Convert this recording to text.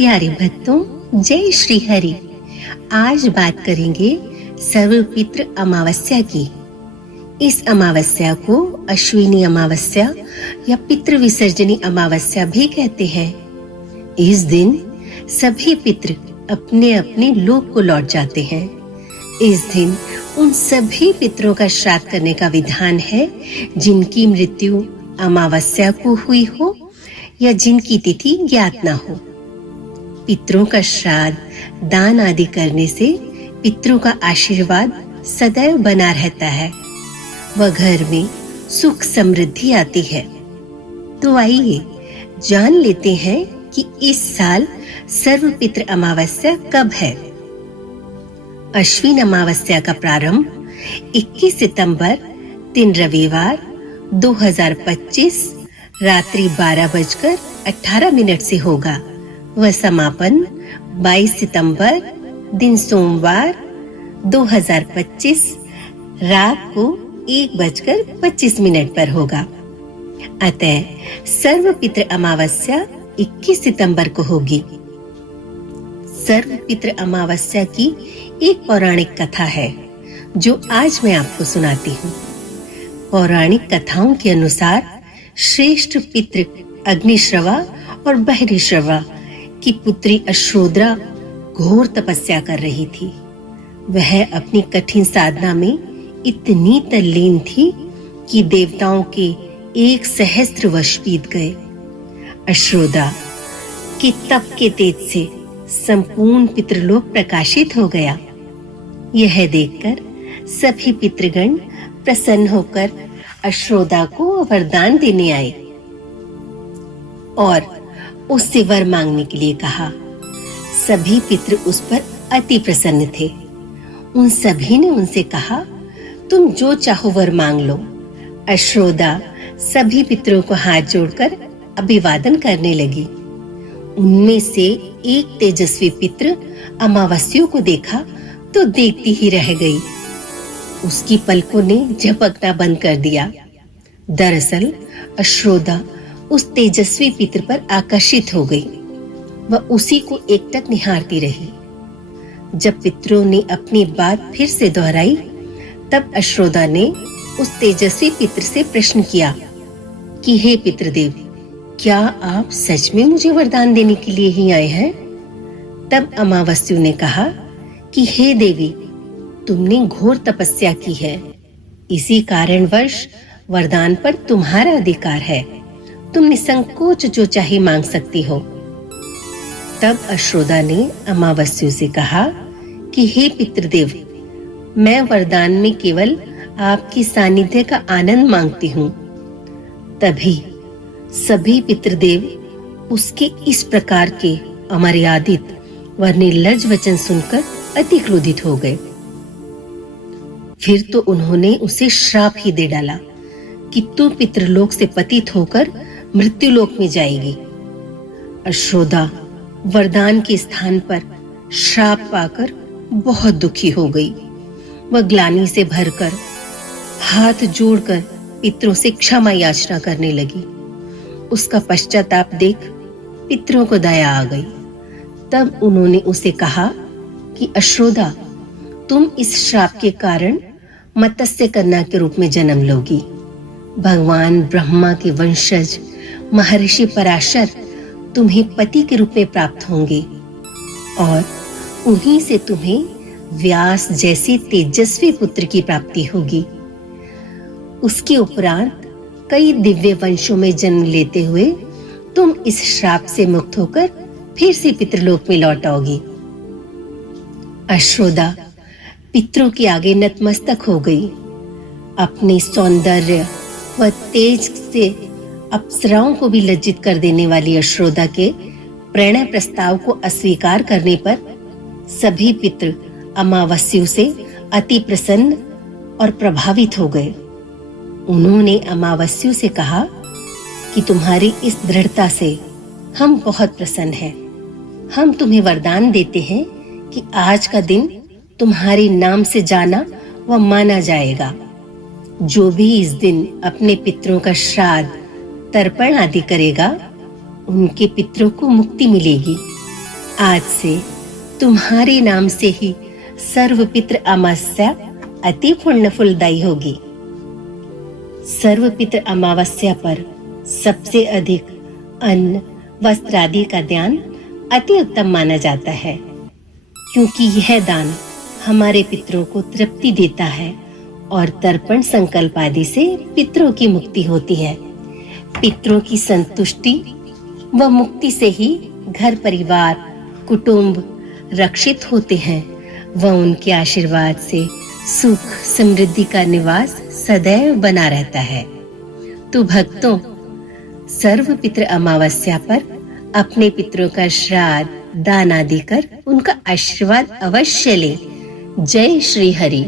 प्यारे भक्तों, जय श्री हरि। आज बात करेंगे सर्वपितृ अमावस्या की। इस अमावस्या को अश्विनी अमावस्या या पितृ विसर्जनी अमावस्या भी कहते हैं। इस दिन सभी पितृ अपने अपने लोक को लौट जाते हैं। इस दिन उन सभी पितरों का श्राद्ध करने का विधान है जिनकी मृत्यु अमावस्या को हुई हो या जिनकी तिथि ज्ञात न हो। पितरों का श्राद्ध दान आदि करने से पितरों का आशीर्वाद सदैव बना रहता है व घर में सुख समृद्धि आती है। तो आइए जान लेते हैं कि इस साल सर्वपितृ अमावस्या कब है। अश्विन अमावस्या का प्रारंभ 21 सितंबर दिन रविवार 2025 रात्रि 12:18 से होगा व समापन 22 सितंबर दिन सोमवार 2025 रात को 1:25 पर होगा। अतः सर्वपितृ अमावस्या 21 सितंबर को होगी। सर्वपितृ अमावस्या की एक पौराणिक कथा है जो आज मैं आपको सुनाती हूँ। पौराणिक कथाओं के अनुसार श्रेष्ठ पितृ अग्निश्रवा और बहिर्श्रवा की पुत्री अश्रोद्रा घोर तपस्या कर रही थी। वह अपनी कठिन साधना में इतनी तल्लीन थी कि देवताओं के 1 सहस्त्र वर्ष बीत गए। अश्रोदा के तप के तेज से संपूर्ण पितृलोक प्रकाशित हो गया। यह देखकर सभी पितृगण प्रसन्न होकर अश्रोदा को वरदान देने आए और उससे वर मांगने के लिए कहा। सभी पितृ उस पर अति प्रसन्न थे। उन सभी ने उनसे कहा, तुम जो चाहो वर मांग लो। अश्रोदा सभी पितरों को हाथ जोड़कर अभिवादन करने लगी। उनमें से एक तेजस्वी पितृ अमावस्या को देखा तो देखती ही रह गई। उसकी पलकों ने झपकना बंद कर दिया। दरअसल अश्रोदा उस तेजस्वी पितृ पर आकर्षित हो गई। वह उसी को एकटक निहारती रही। जब पितरों ने अपनी बात फिर से दोहराई तब अश्रोदा ने उस तेजस्वी पितृ से प्रश्न किया कि हे पितृदेव, क्या आप सच में मुझे वरदान देने के लिए ही आए हैं? तब अमावस्या ने कहा कि हे देवी, तुमने घोर तपस्या की है। इसी कारणवश वरदान पर तुम्हारा अधिकार है। तुम निसंकोच जो चाहे मांग सकती हो। तब अश्रोदा ने अमावस्या से कहा कि हे पितृदेव, मैं वरदान में केवल आपकी सानिध्य का आनंद मांगती हूँ। तभी सभी पितृदेव उसके इस प्रकार के अमर्यादित व निर्लज्ज वचन सुनकर अति क्रोधित हो गए। फिर तो उन्होंने उसे श्राप ही दे डाला कि तू पितृलोक से पतित होकर मृत्युलोक में जाएगी। अश्रोदा वरदान के स्थान पर श्राप पाकर बहुत दुखी हो गई। वह ग्लानि से भरकर हाथ जोड़कर पितरों से क्षमा याचना करने लगी। उसका पश्चाताप देख पितरों को दया आ गई। तब उन्होंने उसे कहा कि अश्रोदा, तुम इस श्राप के कारण मत्स्य कन्या के रूप में जन्म लोगी। भगवान ब्रह्मा के वंशज महर्षि पराशर तुम्हें पति के रूप में प्राप्त होंगे और उन्हीं से तुम्हें व्यास जैसे तेजस्वी पुत्र की प्राप्ति होगी। उसके उपरांत कई दिव्य वंशों में जन्म लेते हुए तुम इस श्राप से मुक्त होकर फिर से पितृलोक में लौट आओगी। अश्रोदा पितरों के आगे नतमस्तक हो गई। अपने सौंदर्य व तेज से अप्सराओं को भी लज्जित कर देने वाली अश्रोदा के प्रणय प्रस्ताव को अस्वीकार करने पर सभी पितृ अमावस्या से अति प्रसन्न और प्रभावित हो गए। उन्होंने अमावस्या से कहा कि तुम्हारी इस दृढ़ता से हम बहुत प्रसन्न हैं। हम तुम्हें वरदान देते हैं कि आज का दिन तुम्हारे नाम से जाना व माना जाएगा। जो भी इस दिन अपने पितरों का श्राद्ध तर्पण आदि करेगा, उनके पितरों को मुक्ति मिलेगी आज से तुम्हारे नाम से ही सर्वपितृ अमावस्या अति पुण्य फलदायी होगी। सर्वपितृ अमावस्या पर सबसे अधिक अन्न वस्त्र आदि का दान अति उत्तम माना जाता है, क्योंकि यह दान हमारे पितरों को तृप्ति देता है और तर्पण संकल्प आदि से पितरों की मुक्ति होती है। पितरों की संतुष्टि व मुक्ति से ही घर परिवार कुटुंब रक्षित होते हैं व उनके आशीर्वाद से सुख समृद्धि का निवास सदैव बना रहता है। तो भक्तों, सर्वपितृ अमावस्या पर अपने पितरों का श्राद्ध दान आदि कर उनका आशीर्वाद अवश्य लें। जय श्री हरि।